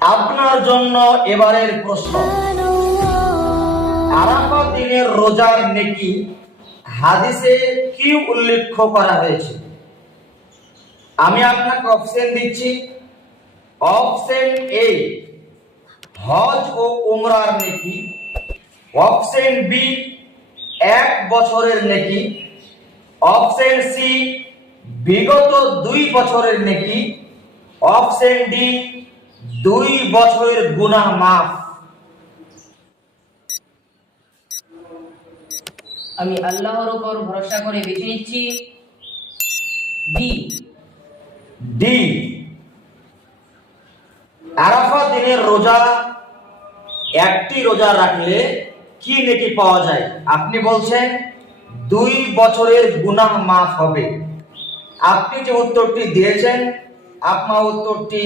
আপনার জন্য এবারের প্রশ্ন, আরাফাত দিনের রোজার নেকি হাদিসে কি উল্লেখ করা হয়েছে? আমি আপনাকে অপশন দিচ্ছি। অপশন এ হজ ও উমরার নেকি, অপশন বি 1 বছরের নেকি, অপশন সি বিগত 2 বছরের নেকি, অপশন ডি 2 বছরের গুনাহ মাফ। আমি আল্লাহর উপর ভরসা করে বেছে নিচ্ছি ডি। ডি, আরাফাত দিনের রোজা একটি রোজা রাখলে কি নেকি পাওয়া যায়? আপনি বলছেন 2 বছরের গুনাহ মাফ হবে। আপনি যে উত্তরটি দিয়েছেন আপনার উত্তরটি